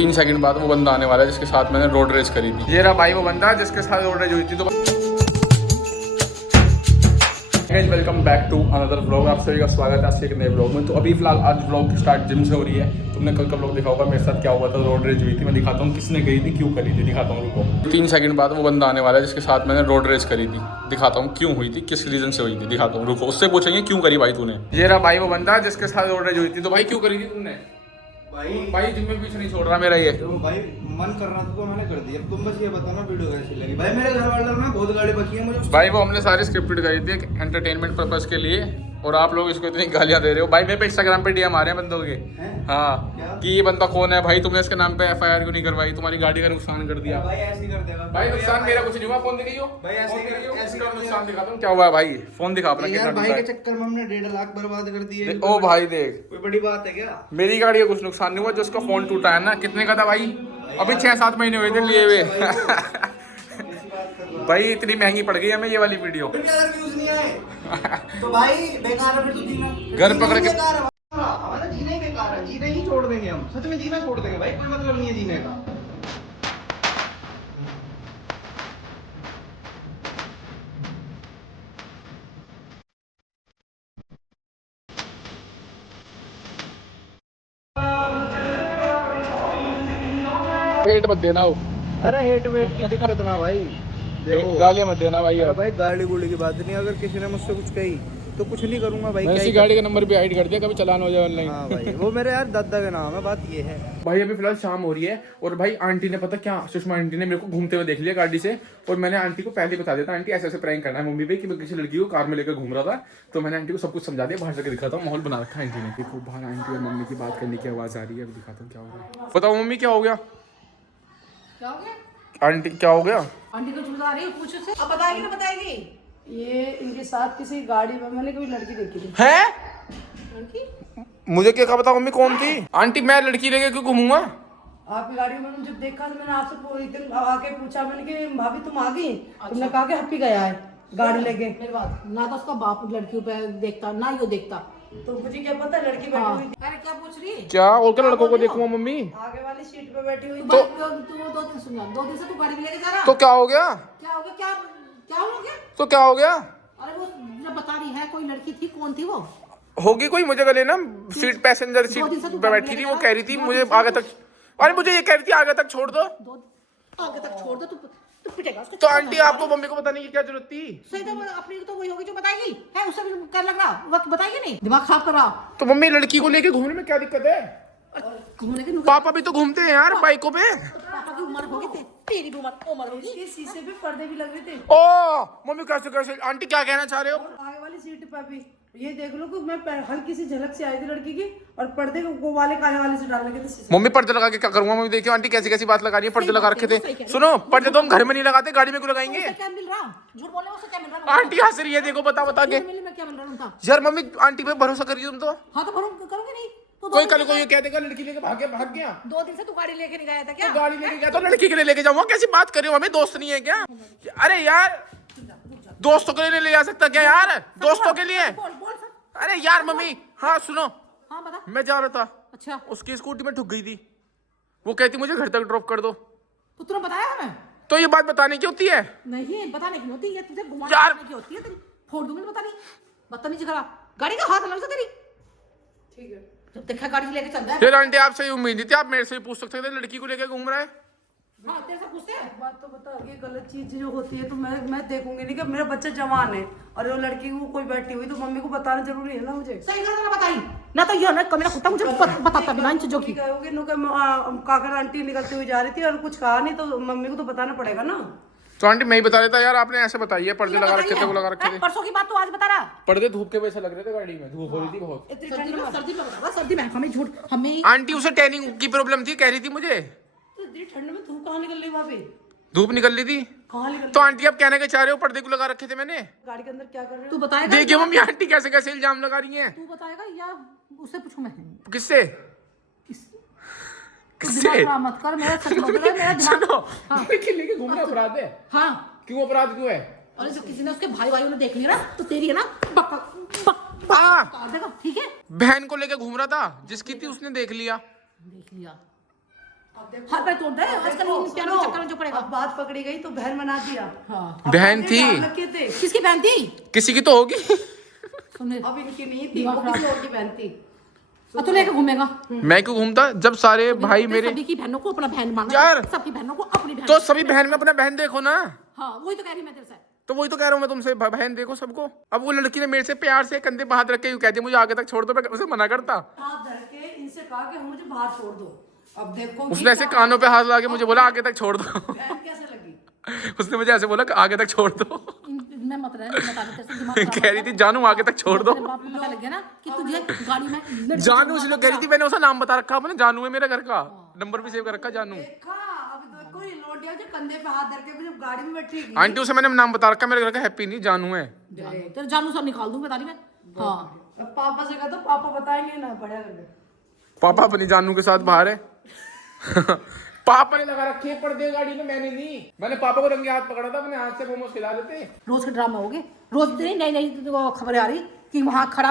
3 second बाद वो बंदा आने वाला है जिसके साथ मैंने रोड रेस करी थी। ये रहा भाई वो बंदा जिसके साथ रोड रेस हुई थी। तो welcome back to another vlog. आप सभी का स्वागत है आज के एक नए व्लॉग में। तो अभी फिलहाल आज व्लॉग स्टार्ट जिम से हो रही है। तुमने कल का व्लॉग देखा होगा मेरे साथ क्या हुआ था। रोड रेस हुई थी। मैं दिखाता हूँ किसने करी थी, क्यों करी थी, दिखाता हूँ। रुको 3 सेकंड बाद वो बंदा आने वाला है जिसके साथ मैंने रोड रेस करी थी। दिखाता हूँ क्यों हुई थी, किस रीजन से हुई थी, दिखाता हूँ। रुको उससे पूछेंगे क्यों करी भाई तूने। ये रहा भाई वो बंदा जिसके साथ रोड रेस हुई थी। तो भाई क्यों करी थी तुमने? भाई जिम में पीछे नहीं छोड़ रहा मेरा ये। तो भाई मन कर रहा था तो मैंने कर दिया। तुम बस ये बताना वीडियो कैसी लगी। भाई मेरे घर वालों में बहुत गाड़ी बची है मुझे। भाई वो हमने सारी स्क्रिप्टेड करी थी एंटरटेनमेंट पर्पस के लिए, और आप लोग इसको इतनी गालियां दे रहे हो। भाई मेरे पे इंस्टाग्राम पे डीएम आ रहे हैं बंदों के। हाँ क्या? कि ये बंदा कौन है भाई, तुमने इसके नाम पे एफआईआर क्यों नहीं करवाई, तुम्हारी गाड़ी का नुकसान कर दिया। भाई ऐसे ही कर देगा। भाई नुकसान मेरा कुछ नहीं हुआ। फोन दिखाइयो भाई ऐसे ही इसका नुकसान दिखाता हूँ क्या हुआ है। भाई फोन दिखा अपना यार कितना भाई के टूटा चक्कर में हमने 1.5 लाख बर्बाद कर दिए। है। ओ भाई देख, कोई बड़ी बात है क्या? मेरी गाड़ी का कुछ नुकसान नहीं हुआ, जो उसका फोन टूटा है ना। कितने का था भाई? अभी 6-7 महीने हुए थे लिए हुए। ऐसी बात कर रहा। भाई इतनी महंगी पड़ गई हमें ये वाली वीडियो। फिर अगर व्यूज नहीं आए तो भाई बेकार है। फिर तो जीना घर पकड़ के हमारा जीना ही बेकार है। जीना ही छोड़ देंगे हम। सच में जीना छोड़ देंगे भाई। कोई मतलब नहीं है जीने का। पेट मत देना हो, अरे हेट वेट क्या दिक्कत ना भाई। देखो गालियां मत देना भाई। अरे भाई गाड़ी गुड़ी की बात नहीं। अगर किसी ने मुझसे कुछ कही तो कुछ नहीं करूंगा भाई। मैं क्या इसी ही गाड़ी का नंबर भी हाइड कर दिया, कभी चलान हो जाए ऑनलाइन। हाँ भाई वो मेरे यार दादा का नाम है। बात ये है भाई अभी फिलहाल शाम हो रही है और भाई आंटी ने पता क्या, सुषमा आंटी ने मेरे को घूमते हुए देख लिया गाड़ी से। और मैंने आंटी को पहले बता दिया था, आंटी ऐसे ऐसे प्रैंक करना है मम्मी पे, कि मैं किसी लड़की को कार में लेकर घूम रहा था। तो मैंने आंटी को सब कुछ समझा दिया, बाहर से दिखाता हूँ। माहौल बना रखा है आंटी ने। देखो बाहर आंटी और मम्मी की बात करने की आवाज आ रही है। अभी दिखाता हूँ क्या हो रहा है। बताओ मम्मी क्या हो गया? क्या हो गया? आंटी क्या हो गया? आंटी को चुला रही है, पूछ उससे। अब बताएगी ना बताएगी। ये इनके साथ किसी गाड़ी में मैंने कोई लड़की देखी थी। है लड़की? मुझे क्या पता मम्मी कौन थी? आंटी मैं लड़की लेके क्यों घूमूंगा? आपकी गाड़ी में मैंने जब देखा तो मैंने आपसे एक दिन आके पूछा, मैंने कि भाभी तुम आ गई? तुमने कहा कि हप्पी गया है गाड़ी लेके। मेरी बात ना तो उसका बाप लड़कियों पे देखता ना यो देखता, तो मुझे क्या पता लड़की बैठी हुई थी। अरे क्या पूछ रही है? क्या और क्या लड़कों को देखूंगा मम्मी? आगे वाली सीट पे बैठी हुई। तो तू 2 दिन सुन, 2 दिन से तू गाड़ी लेके जा रहा। तो क्या हो गया? क्या हो गया? क्या क्या हो गया? तो क्या हो गया? अरे वो जब बता रही है कोई लड़की थी, कौन थी वो? होगी कोई, मुझे गले ना सीट पैसेंजर सीट पे बैठी थी। वो कह रही थी मुझे आगे तक, अरे मुझे ये कह रही थी आगे तक छोड़ दो। आगे तक छोड़ दो। तू पिटेगा उसको। तो आंटी आपको मम्मी को बताने की क्या जरूरत थी? सही तो अपनी तो वही होगी जो बताएगी है। उससे भी कर लग रहा वक्त बताएगी नहीं, दिमाग खराब कर रहा। तो मम्मी लड़की को लेके घूमने में क्या दिक्कत है? घूमने के पापा भी तो घूमते हैं यार बाइकों पे। पापा की उम्र होगी, तेरी भी उम्र होगी। इसके शीशे पे पर्दे भी लग रहे थे। ओ मम्मी कैसे कैसे, आंटी क्या कहना चाह रहे हो? आगे वाली सीट पे भी ये देख लो कि मैं हल्की सी झलक से आई थी लड़की की, और पर्दे को वाले काले वाले से डाल लगे थे। मम्मी पर्दे लगा के क्या करूंगा? मम्मी देखियो आंटी कैसी कैसी बात लगा रही है। पर्दे लगा रखे थे। सुनो पर्दे तो हम घर में नहीं लगाते, गाड़ी में क्यों लगाएंगे? क्या मिल रहा? झूठ बोले उससे क्या मिल रहा? आंटी हंस रही है, देखो बता बता के। मैं क्या मिल रहा था यार मम्मी आंटी पे भरोसा करिए तुम तो। हाँ तो करोगे नहीं तो कोई कल को ये कह देगा लड़की लेके भाग गया। 2 दिन से तू गाड़ी लेके नहीं गया था क्या? तो गाड़ी लेके गया तो लड़की के लिए लेके जाऊंगा। कैसी बात कर रहे हो? हमें दोस्त नहीं है क्या? अरे यार दोस्तों के लिए ले जा सकता क्या यार? दोस्तों के लिए? बोल सर। अरे यार मम्मी, हाँ सुनो, हाँ बता। मैं जा रहा था, अच्छा उसकी स्कूटी में ठुक गई थी। वो कहती मुझे घर तक ड्रॉप कर दो। तो तुमने बताया हमें? तो ये बात बताने की होती है? नहीं बताने की होती है, तुझे घुमाने यार की होती है। तेरी फोड़ दूंगी पता नहीं, बदतमीजी करा। गाड़ी का हाथ अलग से तेरी। ठीक है जब देखा गाड़ी लेके चल रहा है। फिर आंटी आपसे ही उम्मीद थी, आप मेरे से भी पूछ सकते थे लड़की को लेके घूम रहा है। हाँ तेरे से पूछते हैं। बात तो बता, ये गलत चीज जो होती है तो मैं देखूंगी नहीं कि मेरा बच्चा जवान है और वो लड़की वो कोई बैठी हुई, तो मम्मी को बताना जरूरी है ना मुझे। सही कहा ना, बताई ना तो ये ना मेरा कुत्ता मुझे बताता बिना इन चीजों की। कहोगे नो कि काकर आंटी निकलती हुई जा रही थी और कुछ कहा नहीं, तो मम्मी को तो बताना पड़ेगा ना। तो आंटी मैं ही बता देता यार, आपने ऐसे बताइए पर्दे लगा रखे थे, वो लगा रखे थे। परसों की बात तो आज बता रहा। पर्दे धूप के वजह से लग रहे थे, गाड़ी में धूप हो रही थी बहुत। सर्दी में हमें झूठ हमें आंटी उसे टैनिंग की प्रॉब्लम थी, कह रही थी मुझे। ठंड में धूप कहाँ निकल रही वहाँ पे? धूप निकल रही थी कहाँ निकल? तो आंटी आप कहने के चाह रहे हो पर्दे को लगा रखे थे मैंने? गाड़ी के अंदर क्या कर रहे हो? तू बताएगा? देखिए मम्मी आंटी कैसे कैसे इल्जाम लगा रही हैं। तू बताएगा या उससे पूछूं मैं? किससे? किससे? मत कर, मेरा सच बोल रहा है, मेरा दिमाग। सुनो, हाँ। लड़की लेके घूमना अपराध है? हाँ क्यों अपराध क्यों है? और जब किसी ने उसके भाई भाइयों ने देख लिया ना तो तेरी है ना काट देगा, ठीक है? बहन को लेके घूम रहा था, जिसकी थी उसने देख लिया। हाथ पैर तोड़ दे आजकल पियानो के चक्कर में जो पड़ेगा। अब बात पकड़ी गई तो बहन बना दिया। हाँ बहन थी, किसकी बहन थी? किसी की तो होगी। अब इनकी नहीं थी, वो किसी और की बहन थी। तू लेके घूमेगा? मैं क्यों घूमता जब सारे भाई मेरे सभी की बहनों को अपना बहन मानो यार, सबकी बहनों को अपनी बहन। तो सभी बहन में अपना बहन देखो ना। हाँ वही तो कह रही मैं तेरे से। तो वही तो कह रहा हूँ मैं तुमसे, बहन देखो सबको। अब वो लड़की ने मेरे से प्यार से कंधे पे हाथ रख के कहती मुझे आगे तक छोड़ दो, मैं उसे मना करता। हाथ धर के इनसे कहा कि मुझे बाहर छोड़ दो। अब देखो उसने ऐसे कानों पे हाथ लगा के मुझे बोला आगे तक छोड़ दो। बहन कैसे लगी? उसने मुझे ऐसे बोला आगे तक छोड़ दो। मैं मत रहा बता दे तेरे दिमाग खराब कह रही थी जानू आगे तक छोड़ दो। तेरे बाप को पता लग गया ना कि तुझे गाड़ी में जानू इसलिए कह रही थी, मैंने उसका नाम बता रखा अपने, जानू है मेरे घर का, नंबर भी सेव कर रखा जानू। देखा अब तो कोई लोटिया जो कंधे पे हाथ धर के मुझे गाड़ी में बैठी है। आंटी उसे मैंने नाम बता रखा मेरे घर का, हैप्पी नहीं जानू है। तेरे जानू सब निकाल दूं बता रही मैं। हाँ अब पापा से कहा तो पापा बताएंगे ना बढ़िया करके। पापा अपनी जानू के साथ बाहर है। पापा ने लगा रखी है पर्दे गाड़ी में, मैंने नहीं। मैंने पापा को रंगे हाथ पकड़ा था, अपने हाथ से मोमोज खिला देते। रोज के ड्रामा हो गए, रोज तेरी नई नई खबरें आ रही कि वहाँ खड़ा।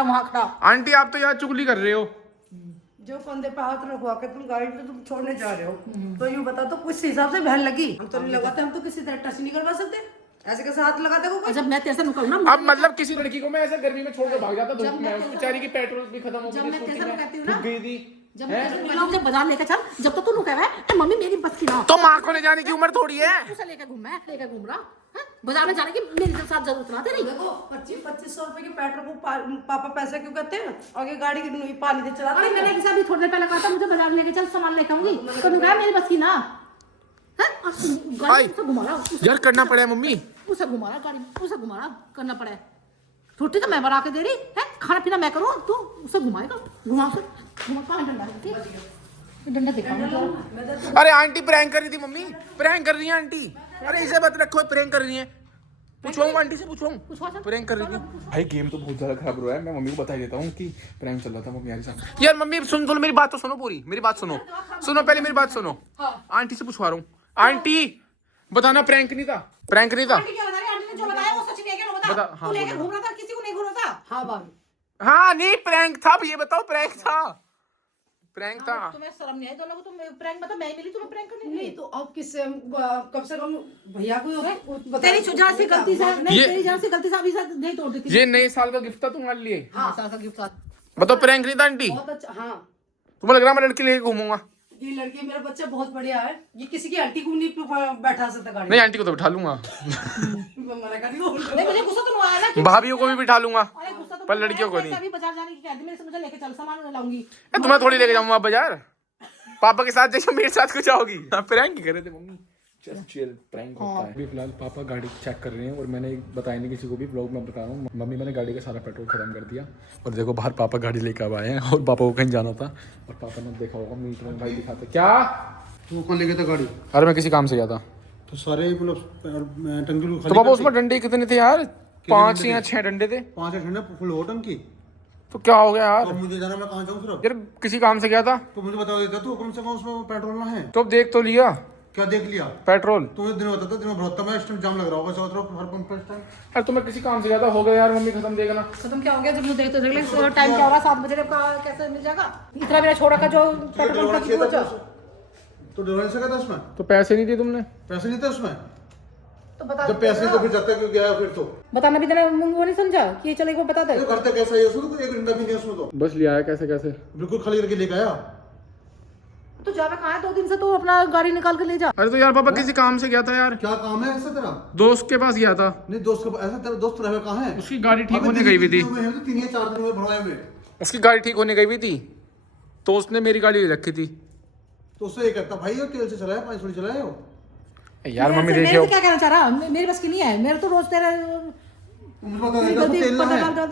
आंटी आप तो यार चुगली कर रहे हो। जो कंधे पे हाथ रखवा के तुम गाड़ी पे तुम छोड़ने जा रहे हो तो यूँ बता तो कुछ हिसाब से बहन लगी। हम तो नहीं लगाते, हम तो किसी तरह टच नहीं करवा सकते। ऐसे कैसे हाथ लगाते को? जब मैं तेरे निकलू ना, अब मतलब किसी लड़की को मैं ऐसे गर्मी में छोड़कर भाग जाता धूप में, उस बेचारी की पेट्रोल भी खत्म हो गई, गई थी। जब मुझे बाजार लेके चल, जब तक तू नु कह रहा है मम्मी मेरी बस की ना, तो माँ को ले जाने की उम्र थोड़ी है। उसे लेके घूम रहा है बाजार में जाने की मेरे साथ जरूरत ना तेरी। देखो 2500 रुपए के पेट्रोल को पापा पैसे क्यों करते हैं? आगे गाड़ी की पानी से चलाते हैं। मैंने किसी थोड़ी देर पहले कहा था मुझे बाजार लेके चल सामान लेके आऊंगी, तो तू कहा मेरी बस की ना है। घुमा रहा यार करना पड़ा है मम्मी, उसे घुमा रहा गाड़ी, उसे घुमा रहा करना पड़ा है। छुट्टी तो मैं बना के दे रही है, खाना पीना मैं करूँ, तू उसे घुमाएगा। डंडा दिखा। अरे आंटी प्रैंक कर रही थी मम्मी, प्रैंक कर रही है आंटी। अरे इसे मत रखो, प्रैंक कर रही है। पूछूंगा आंटी से, पूछूंगा प्रैंक कर रही थी। भाई गेम तो बहुत ज्यादा खराब हुआ है, मैं मम्मी को बता देता हूँ कि प्रैंक चल रहा था मम्मी साथ। यार मम्मी सुन दो, मेरी बात तो सुनो, पूरी मेरी बात सुनो, पहले मेरी बात सुनो। आंटी से पूछवा रहा हूँ, आंटी बताना प्रैंक नहीं था, प्रैंक नहीं था। हाँ नहीं प्रैंक था, ये बताओ प्रैंक था, प्रैंक था। तुम्हें शर्म नहीं आई दोनों को? तुम प्रैंक बता, मैं मिली तुम्हें प्रैंक करने नहीं तो अब किससे कम से कम भैया को तेरी जान से गलती से नहीं, तेरी जान से गलती से अभी साथ नहीं तोड़ देती। ये नए साल का गिफ्ट था तुम्हारे लिए। हाँ साल का गिफ्ट था। बताओ प्रैंक नहीं था आंटी? बहुत अच्छा। हाँ तुम्हें लग रहा है मैं लड़की लेके घूमूंगा? ये लड़की मेरा बच्चा बहुत बढ़िया है, ये किसी की आंटी को नहीं बैठा सकता गाड़ी। नहीं आंटी को तो बिठा लूंगा। मुझे गुस्सा तो आया ना, भाभियों को भी बिठा लूंगा, तो पर लड़कियों को नहीं। अभी बाजार जाने की कहती, मेरे से मुझे लेके चल, सामान लाऊंगी। तुम्हें थोड़ी लेके जाऊंगा बाजार, पापा के साथ जैसे मेरे साथ कुछ आओगी। प्रैंक ही कर रहे थे मम्मी, जस्ट चिल, प्रैंक होता है। अभी फिलहाल पापा गाड़ी चेक कर रहे हैं और मैंने बताया नहीं किसी को भी, ब्लॉग में बता रहा हूँ। मम्मी मैंने गाड़ी का सारा पेट्रोल खत्म कर दिया और देखो बाहर पापा गाड़ी लेकर अब आए हैं और पापा को कहीं जाना था और पापा ने देखा होगा मीटर में भाई दिखाते क्या। तू कौन लेके था गाड़ी? अरे मैं किसी काम से गया था। तो सारे मतलब टंकी तो पापा उसमें डंडे कितने थे यार? 5 या 6 डंडे थे। 5 ठंडे फुल हो टंकी। तो क्या हो गया यार? तो मुझे जाना, मैं कहाँ जाऊँ फिर? यार किसी काम से गया था तो मुझे बता देता तू, कम से कम उसमें पेट्रोल ना है। तो अब देख तो लिया। क्या देख लिया? पेट्रोल। तुम्हें दिन बताता, दिन में बहुत मैं इस टाइम जाम लग रहा होगा चारों तरफ हर पंप पे इस टाइम। यार तुम्हें किसी काम से गया था, हो गया यार मम्मी खत्म, देखना खत्म क्या हो गया? जब मुझे देख तो देख ले टाइम क्या हो रहा, 7 बजे कैसे मिल जाएगा इतना? मेरा छोड़ा का जो पेट्रोल पंप की पहुंचा तो डरने से क्या था उसमें? तो पैसे नहीं दिए तुमने? पैसे नहीं थे उसमें तो बता। जब पैसे तो फिर जाता क्यों गया? फिर तो बताना भी देना, वो नहीं समझा कि चले को बता दे। तो करते कैसा है उसको? तो एक घंटा भी नहीं उसमें, तो बस लिया है कैसे कैसे, बिल्कुल खाली करके लेके आया। तो जावे कहाँ है? 2 दिन से तो अपना गाड़ी निकाल के ले जा। अरे तो यार पापा किसी काम से गया था यार। क्या काम है ऐसा तेरा? दोस्त के पास गया था। नहीं दोस्त का ऐसा, तेरा दोस्त रहे कहाँ है? उसकी गाड़ी ठीक होने गई हुई थी। 3 या 4 दिन में भरवाए हुए। उसकी गाड़ी ठीक होने गई हुई थी तो उसने मेरी गाड़ी ले रखी थी। तो उससे ये कहता भाई तेल से चलाया, 5 थोड़ी चलाया हो यार। मम्मी देखियो, क्या कहना चाह रहा? मेरी बस की नहीं है, मेरा तो रोज तेरा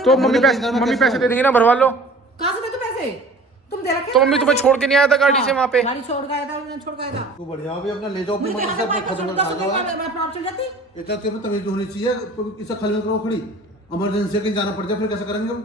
तो मम्मी पैसे दे देंगे ना, भरवा लो। कहाँ से दे तू पैसे? तुम दे रखे? तो मम्मी तुम्हें छोड़ के नहीं आया था गाड़ी से वहाँ पे? गाड़ी छोड़ गया था। तू बढ़िया भी अपना ले जाओ अपनी मर्जी से, अपना खत्म कर दो। मैं अपना आप चल जाती। इतना तेरे तमीज होनी चाहिए, कोई इसे खाली करो खड़ी, इमरजेंसी कहीं जाना पड़ जाए फिर कैसे करेंगे हम?